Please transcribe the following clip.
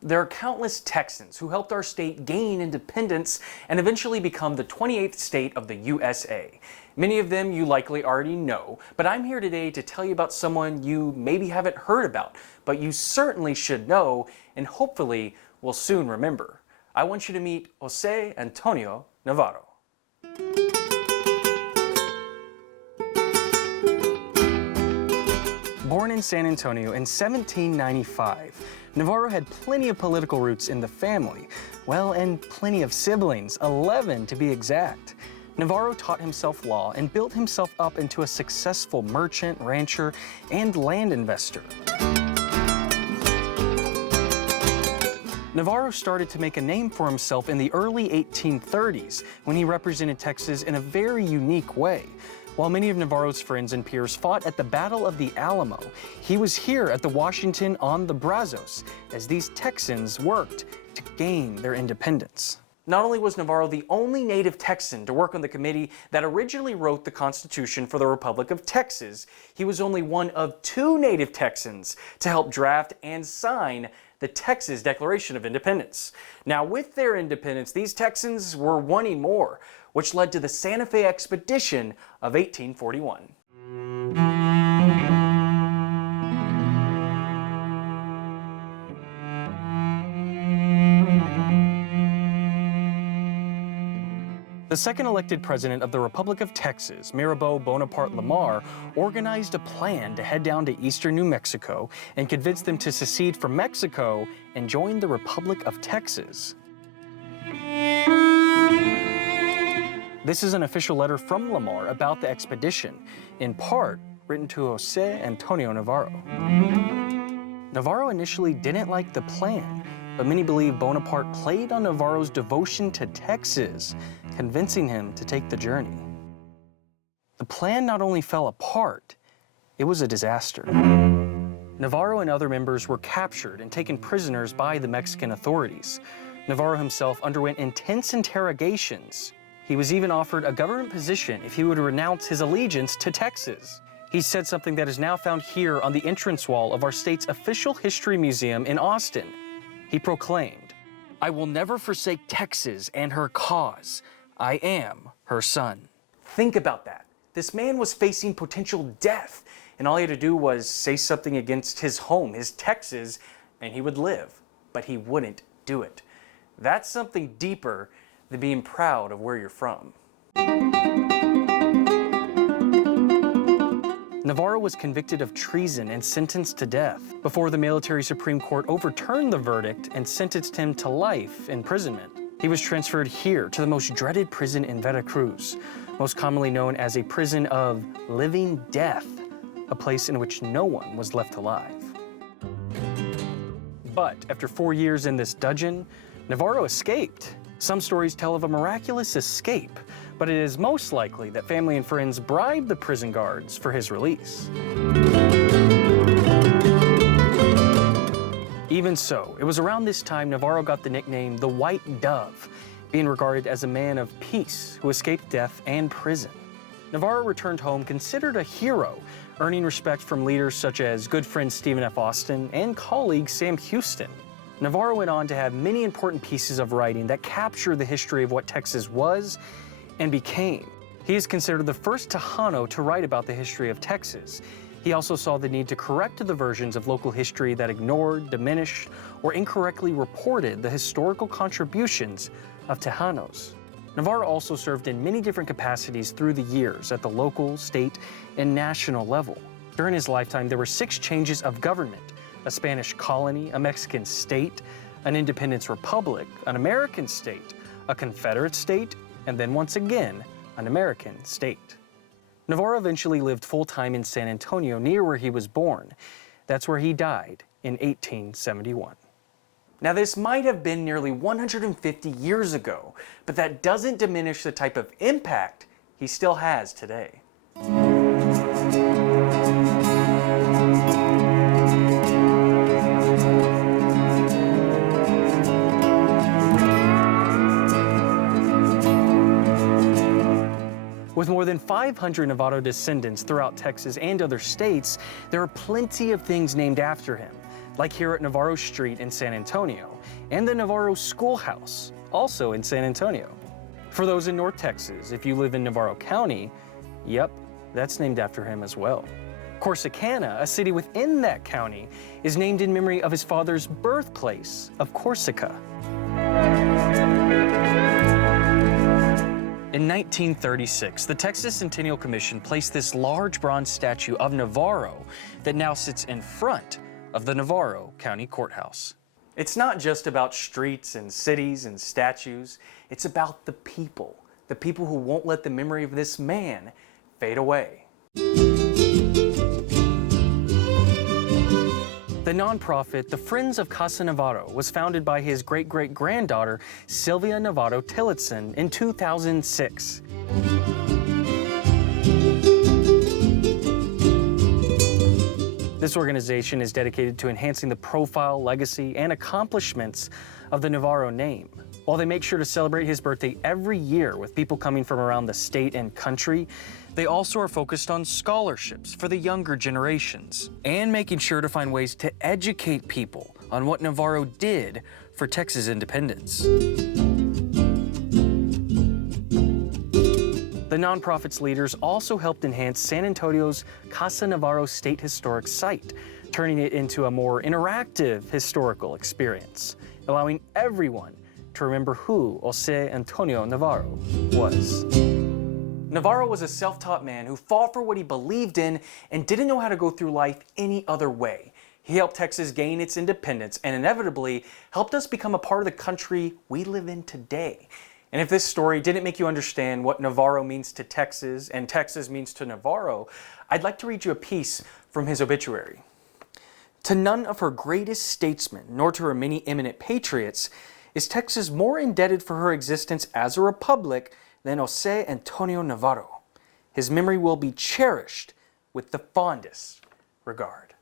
There are countless Texans who helped our state gain independence and eventually become the 28th state of the USA. Many of them you likely already know, but I'm here today to tell you about someone you maybe haven't heard about, but you certainly should know and hopefully will soon remember. I want you to meet Jose Antonio Navarro. Born in San Antonio in 1795, Navarro had plenty of political roots in the family, well, and plenty of siblings, 11 to be exact. Navarro taught himself law and built himself up into a successful merchant, rancher, and land investor. Navarro started to make a name for himself in the early 1830s when he represented Texas in a very unique way. While many of Navarro's friends and peers fought at the Battle of the Alamo, he was here at the Washington on the Brazos as these Texans worked to gain their independence. Not only was Navarro the only native Texan to work on the committee that originally wrote the Constitution for the Republic of Texas, he was only one of 2 native Texans to help draft and sign the Texas Declaration of Independence. Now, with their independence, these Texans were wanting more, which led to the Santa Fe Expedition of 1841. The second elected president of the Republic of Texas, Mirabeau Bonaparte Lamar, organized a plan to head down to eastern New Mexico and convince them to secede from Mexico and join the Republic of Texas. This is an official letter from Lamar about the expedition, in part written to Jose Antonio Navarro. Navarro initially didn't like the plan, but many believe Bonaparte played on Navarro's devotion to Texas, convincing him to take the journey. The plan not only fell apart, it was a disaster. Navarro and other members were captured and taken prisoners by the Mexican authorities. Navarro himself underwent intense interrogations. He was even offered a government position if he would renounce his allegiance to Texas. He said something that is now found here on the entrance wall of our state's official history museum in Austin. He proclaimed, "I will never forsake Texas and her cause. I am her son." Think about that. This man was facing potential death, and all he had to do was say something against his home, his Texas, and he would live. But he wouldn't do it. That's something deeper than being proud of where you're from. Navarro was convicted of treason and sentenced to death before the military Supreme Court overturned the verdict and sentenced him to life imprisonment. He was transferred here to the most dreaded prison in Veracruz, most commonly known as a prison of living death, a place in which no one was left alive. But after 4 years in this dungeon, Navarro escaped. Some stories tell of a miraculous escape, but it is most likely that family and friends bribed the prison guards for his release. Even so, it was around this time Navarro got the nickname the White Dove, being regarded as a man of peace who escaped death and prison. Navarro returned home considered a hero, earning respect from leaders such as good friend Stephen F. Austin and colleague Sam Houston. Navarro went on to have many important pieces of writing that capture the history of what Texas was and became. He is considered the first Tejano to write about the history of Texas. He also saw the need to correct the versions of local history that ignored, diminished, or incorrectly reported the historical contributions of Tejanos. Navarro also served in many different capacities through the years at the local, state, and national level. During his lifetime, there were 6 changes of government: a Spanish colony, a Mexican state, an independence republic, an American state, a Confederate state, and then once again, an American state. Navarro eventually lived full-time in San Antonio, near where he was born. That's where he died in 1871. Now, this might have been nearly 150 years ago, but that doesn't diminish the type of impact he still has today. With more than 500 Navarro descendants throughout Texas and other states, there are plenty of things named after him. like here at Navarro Street in San Antonio, and the Navarro Schoolhouse, also in San Antonio. For those in North Texas, if you live in Navarro County, yep, that's named after him as well. Corsicana, a city within that county, is named in memory of his father's birthplace of Corsica. In 1936, the Texas Centennial Commission placed this large bronze statue of Navarro that now sits in front of the Navarro County Courthouse. It's not just about streets and cities and statues, it's about the people who won't let the memory of this man fade away. The nonprofit, the Friends of Casa Navarro, was founded by his great-great-granddaughter, Sylvia Navarro Tillotson, in 2006. This organization is dedicated to enhancing the profile, legacy, and accomplishments of the Navarro name. While they make sure to celebrate his birthday every year with people coming from around the state and country, they also are focused on scholarships for the younger generations and making sure to find ways to educate people on what Navarro did for Texas independence. The nonprofit's leaders also helped enhance San Antonio's Casa Navarro State Historic Site, turning it into a more interactive historical experience, allowing everyone to remember who Jose Antonio Navarro was. Navarro was a self-taught man who fought for what he believed in and didn't know how to go through life any other way. He helped Texas gain its independence and inevitably helped us become a part of the country we live in today. And if this story didn't make you understand what Navarro means to Texas and Texas means to Navarro, I'd like to read you a piece from his obituary. To none of her greatest statesmen, nor to her many eminent patriots, is Texas more indebted for her existence as a republic than Jose Antonio Navarro. His memory will be cherished with the fondest regard.